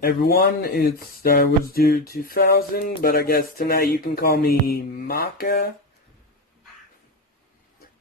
Everyone, it's Star Wars Dude 2000, but I guess tonight you can call me Maka.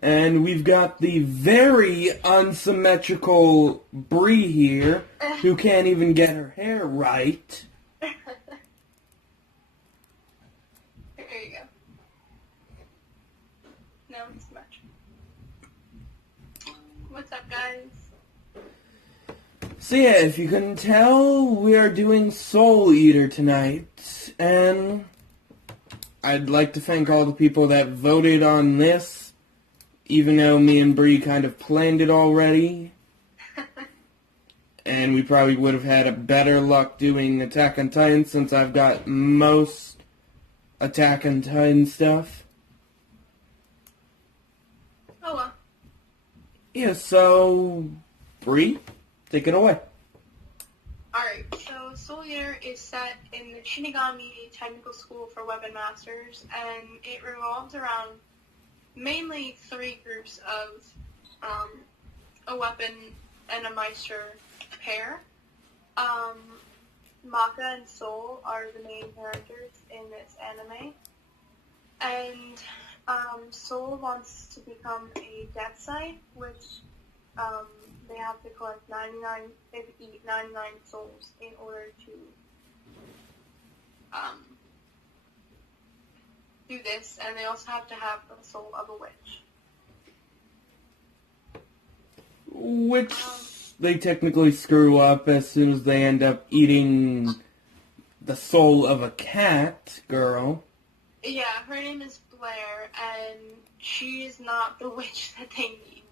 And we've got the very unsymmetrical Bree here, who can't even get her hair right. There you go. No, it's much. What's up, guys? So yeah, if you couldn't tell, we are doing Soul Eater tonight, and I'd like to thank all the people that voted on this, even though me and Bree kind of planned it already, and we probably would have had a better luck doing Attack on Titan since I've got most Attack on Titan stuff. Oh well. Yeah, so, Bree? Take it away. Alright, so Soul Eater is set in the Shinigami Technical School for Weapon Masters, and it revolves around mainly three groups of a weapon and a Meister pair. Maka and Soul are the main characters in this anime, and Soul wants to become a death site, which they have to collect 99 souls in order to do this, and they also have to have the soul of a witch. Which they technically screw up as soon as they end up eating the soul of a cat girl. Yeah, her name is Blair, and she is not the witch that they need.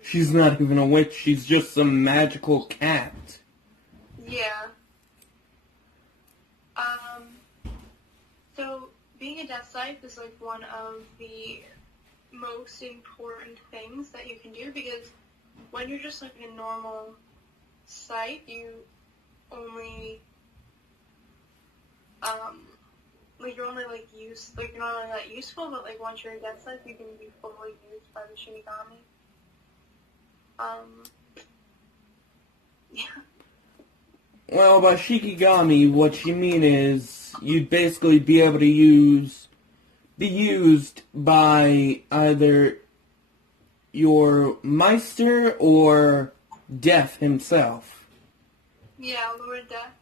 She's not even a witch, she's just some magical cat. Yeah. So being a death site is like one of the most important things that you can do, because when you're just like a normal site, you only you're only you're not really that useful, but like once you're a death site, you can be fully used by the Shinigami. Yeah. Well, by Shikigami, what you mean is you'd basically be able to be used by either your Meister or Death himself. Yeah, Lord Death.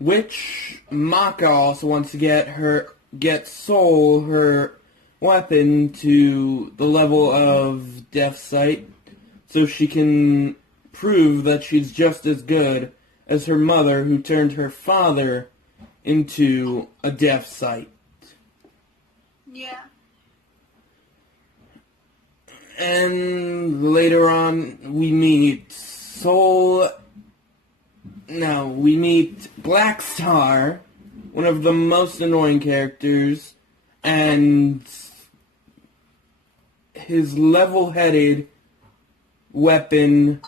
Which Maka also wants to get Soul, her weapon, to the level of Death Sight, so she can prove that she's just as good as her mother, who turned her father into a Death Sight. Yeah. And later on, we meet Black Star, one of the most annoying characters, and his level-headed weapon,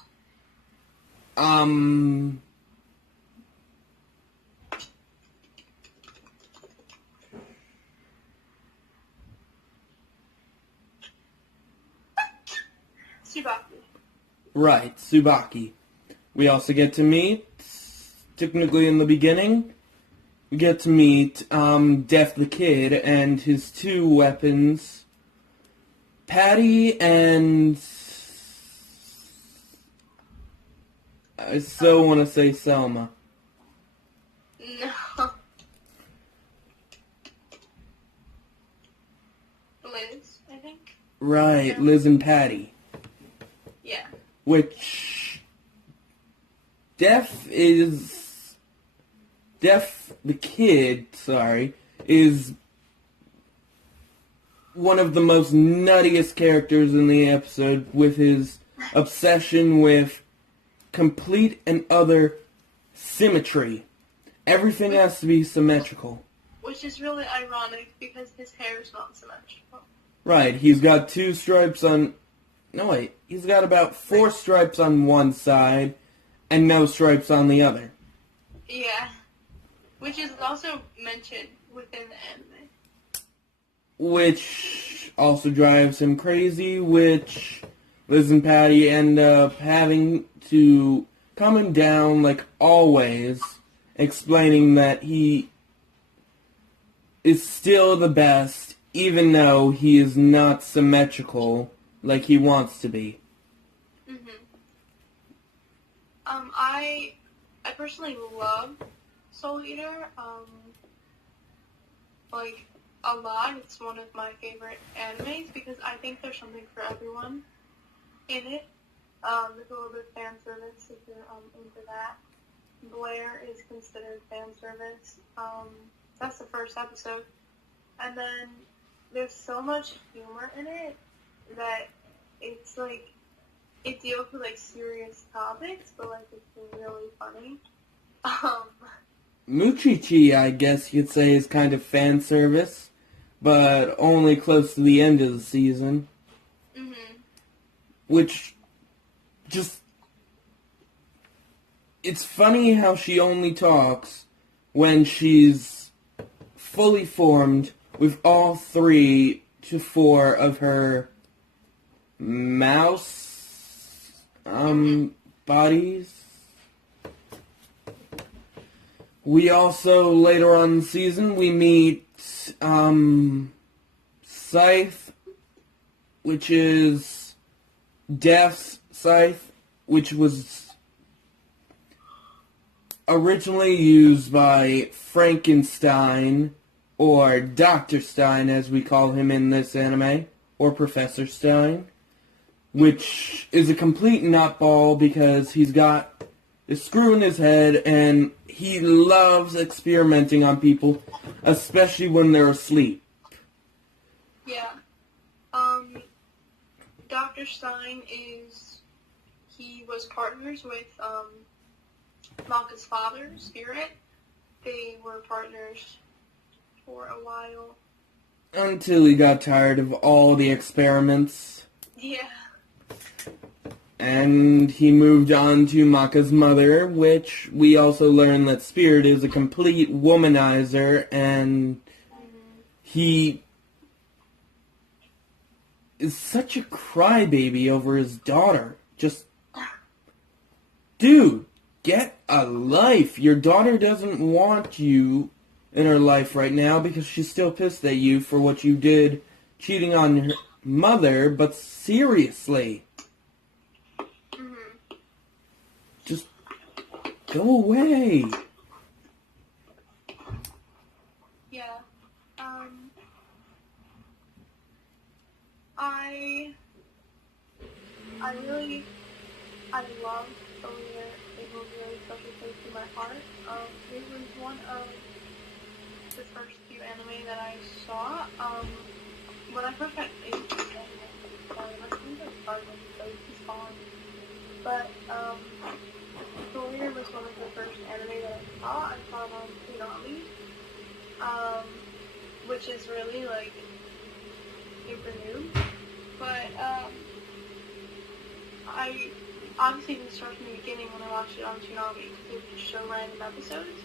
Tsubaki. Right, Tsubaki. We also get to meet, technically in the beginning, we get to meet Death the Kid and his two weapons, Patty and I so want to say Selma. No. Liz, I think. Right, Liz and Patty. Yeah. Which Death the Kid, is one of the most nuttiest characters in the episode, with his obsession with complete and utter symmetry. Everything has to be symmetrical. Which is really ironic, because his hair is not symmetrical. Right, he's got two stripes on... No, wait. He's got about 4 stripes on one side and no stripes on the other. Yeah. Which is also mentioned within the anime. Which also drives him crazy, which Liz and Patty end up having to calm him down like always, explaining that he is still the best, even though he is not symmetrical like he wants to be. I personally love Soul Eater, like, a lot. It's one of my favorite animes because I think there's something for everyone in it. There's a little bit of fan service if you're into that. Blair is considered fan service. That's the first episode. And then there's so much humor in it that it's like, it deals with like serious topics, but like it's really funny. Muchichi, I guess you'd say, is kind of fan service, but only close to the end of the season. Which, just, it's funny how she only talks when she's fully formed with all 3 to 4 of her mouse bodies. We also, later on in the season, we meet Scythe, which is Death's Scythe, which was originally used by Frankenstein, or Dr. Stein as we call him in this anime, or Professor Stein, which is a complete nutball because he's got a screw in his head and he loves experimenting on people, especially when they're asleep. Yeah. Dr. Stein he was partners with Maka's father, Spirit. They were partners for a while. Until he got tired of all the experiments. Yeah. And he moved on to Maka's mother, which we also learn that Spirit is a complete womanizer, and he is such a crybaby over his daughter. Just, dude, get a life. Your daughter doesn't want you in her life right now because she's still pissed at you for what you did cheating on her mother, but seriously. Just go away. Yeah. I love Solia. It was a really special place in my heart. It was one of the first few anime that I saw. When I first got into anime, sorry, my friends are starting, so he's falling. But, Solia was one of the first anime that I saw. I saw it on Tsunami, which is really, like, super new. But, I obviously didn't start from the beginning when I watched it on Tsunami because they would just show random episodes.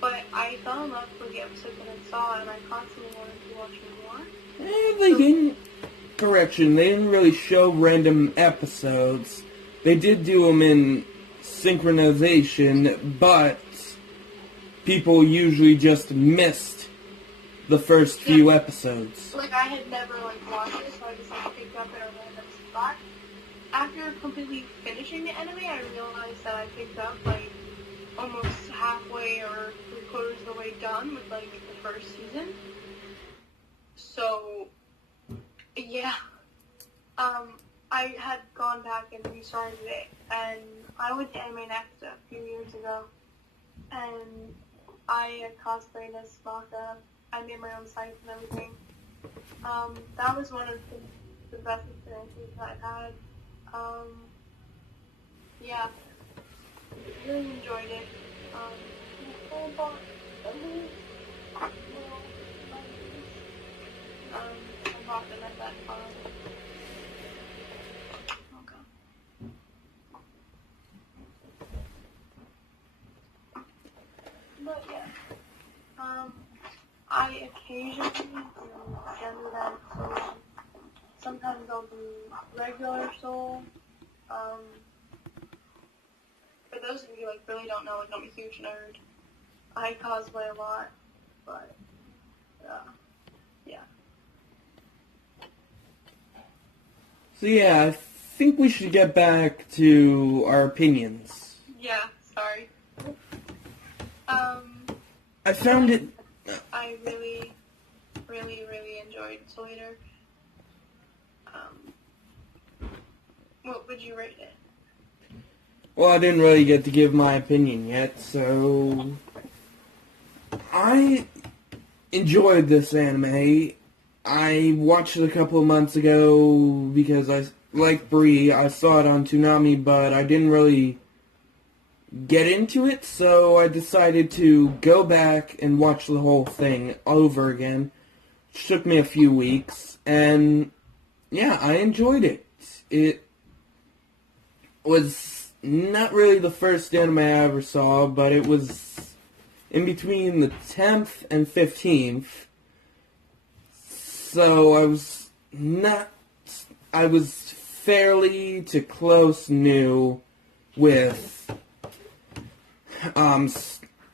But I fell in love with the episodes that I saw, and I constantly wanted to watch more. They didn't. Correction, they didn't really show random episodes. They did do them in synchronization, but people usually just missed the first few episodes. Like, I had never, watched it, so I just, picked up at a random spot. After completely finishing the anime, I realized that I picked up, almost halfway or 3/4 of the way done with, the first season. So, yeah. I had gone back and restarted it, and I went to Anime Next a few years ago, and I cosplayed as Maka. I made my own site and everything. That was one of the best experiences I've had. Yeah, really enjoyed it. I bought them at that time. But yeah, I occasionally do gender that soul. Sometimes I'll do regular soul. But those of you like really don't know, like I'm a huge nerd. I cosplay a lot, but yeah. So yeah, I think we should get back to our opinions. Yeah, sorry. I found it... I really, really, really enjoyed Soul Eater. What would you rate it? Well, I didn't really get to give my opinion yet, so... I enjoyed this anime. I watched it a couple of months ago because like Bree, I saw it on Toonami, but I didn't really get into it, so I decided to go back and watch the whole thing over again. It took me a few weeks, and yeah, I enjoyed it. It was not really the first anime I ever saw, but it was in between the 10th and 15th. So I was fairly to close new with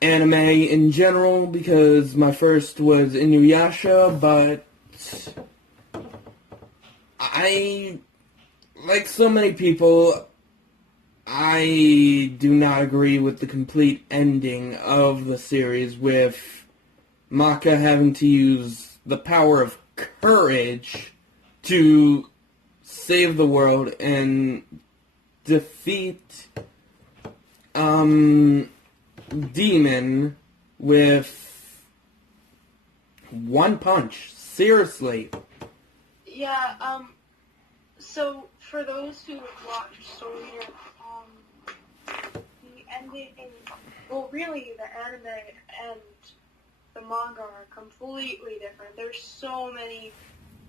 anime in general, because my first was Inuyasha, but like so many people, I do not agree with the complete ending of the series, with Maka having to use the power of courage to save the world and defeat Demon with one punch. Seriously. Yeah, so for those who have watched Soul Eater, the ending, well, really, the anime and the manga are completely different. There's so many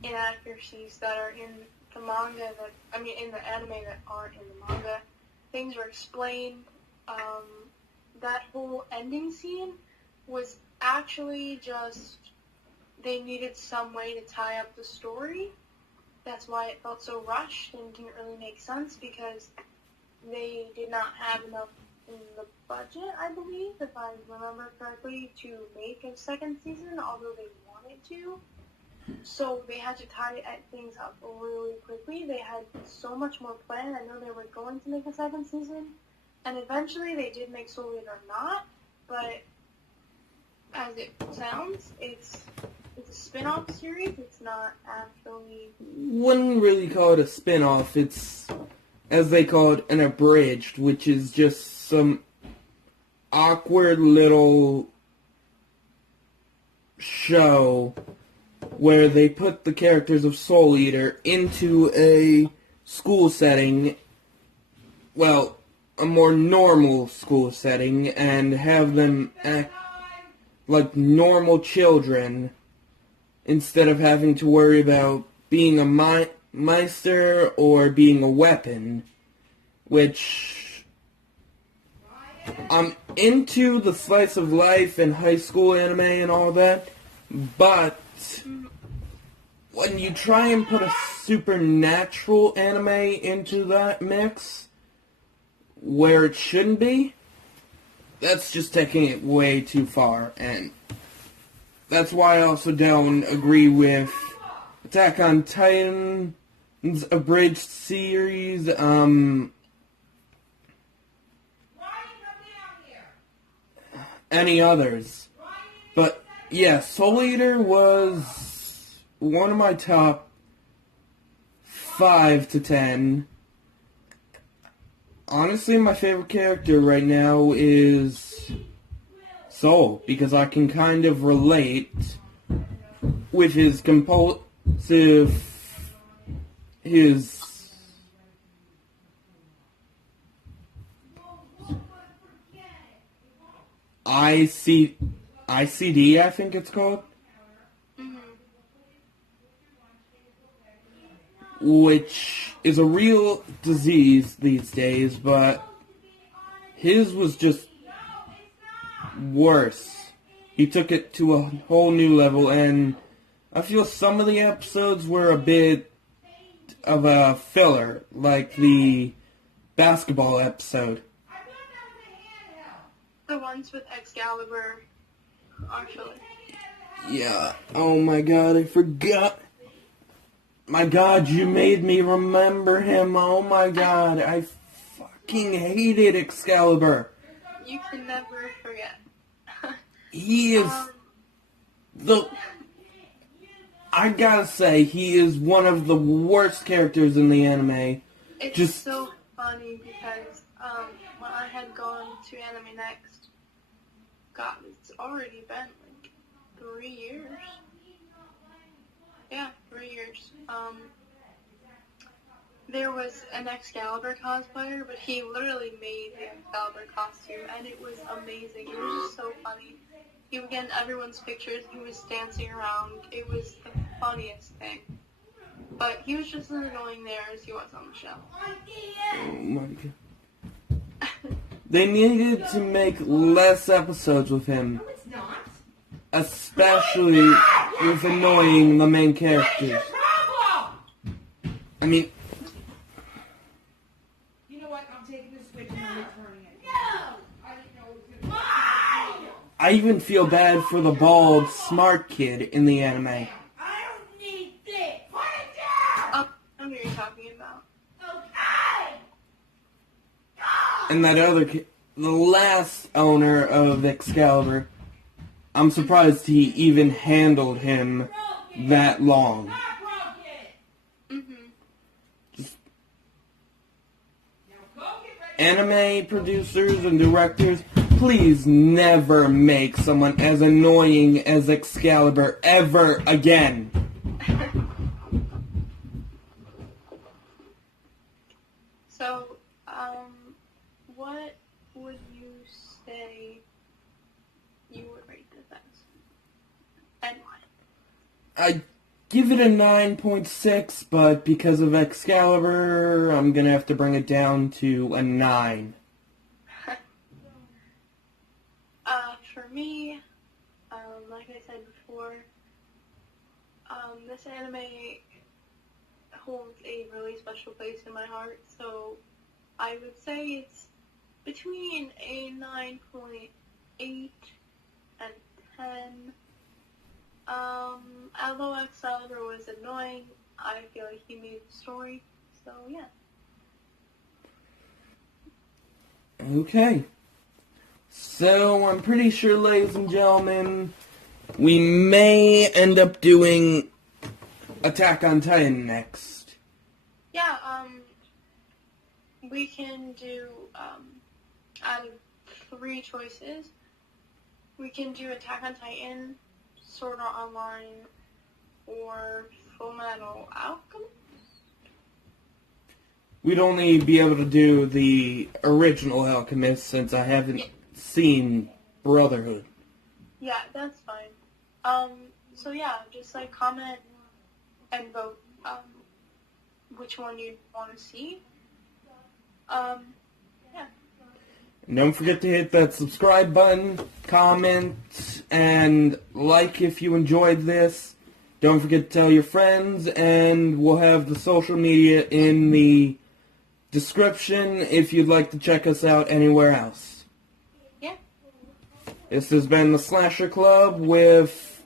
inaccuracies that are in the manga in the anime that aren't in the manga. Things were explained. That whole ending scene was actually just, they needed some way to tie up the story. That's why it felt so rushed and didn't really make sense, because they did not have enough in the budget, I believe, if I remember correctly, to make a second season, although they wanted to. So they had to tie things up really quickly. They had so much more planned. I know they were going to make a second season, and eventually they did make Soul Eater or not, but as it sounds, it's a spin-off series. It's not actually... Wouldn't really call it a spin-off. It's, as they call it, an abridged, which is just some awkward little show where they put the characters of Soul Eater into a school setting, well, a more normal school setting, and have them act like normal children instead of having to worry about being a Meister or being a weapon, which I'm into the slice of life and high school anime and all that, but when you try and put a supernatural anime into that mix where it shouldn't be, that's just taking it way too far, and that's why I also don't agree with Attack on Titan's abridged series, any others. But yeah, Soul Eater was one of my top 5 to 10. Honestly, my favorite character right now is Soul, because I can kind of relate with his ICD, I think it's called. Which is a real disease these days, but his was just worse. He took it to a whole new level, and I feel some of the episodes were a bit of a filler, like the basketball episode. The ones with Excalibur are filler. Yeah. Oh my god, I forgot. My god, you made me remember him. Oh my god, I fucking hated Excalibur. You can never forget. He is I gotta say, he is one of the worst characters in the anime. It's so funny because when I had gone to Anime Next, God, it's already been like 3 years. Yeah, 3 years. There was an Excalibur cosplayer, but he literally made the Excalibur costume, and it was amazing. It was just so funny. He would get in everyone's pictures. He was dancing around. It was the funniest thing. But he was just as annoying there as he was on the show. Oh my god. They needed to make less episodes with him. Especially with annoying the main characters. I mean... You know what? I'm taking the switch and I'm returning it. I even feel bad for the bald, smart kid in the anime. I don't need this. Put it down. I know what you're talking about. Okay. And that other kid, the last owner of Excalibur, I'm surprised he even handled him that long. Just anime producers and directors, please never make someone as annoying as Excalibur ever again. So, what would you say you would rate this as? And why? I give it a 9.6, but because of Excalibur, I'm gonna have to bring it down to a 9. For me, like I said before, this anime holds a really special place in my heart, so I would say it's between a 9.8 and 10. Although Excalibur was annoying, I feel like he made the story, so yeah. Okay. So, I'm pretty sure, ladies and gentlemen, we may end up doing Attack on Titan next. Yeah, we can do, out of 3 choices, we can do Attack on Titan, Sword Art Online, or Full Metal Alchemist. We'd only be able to do the original Alchemist since I haven't seen Brotherhood. Yeah, that's fine. So yeah, just like comment and vote, which one you'd want to see. Yeah. And don't forget to hit that subscribe button, comment, and like if you enjoyed this. Don't forget to tell your friends, and we'll have the social media in the description if you'd like to check us out anywhere else. Yeah. This has been the Slasher Club with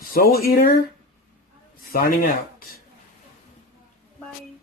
Soul Eater, signing out. Bye.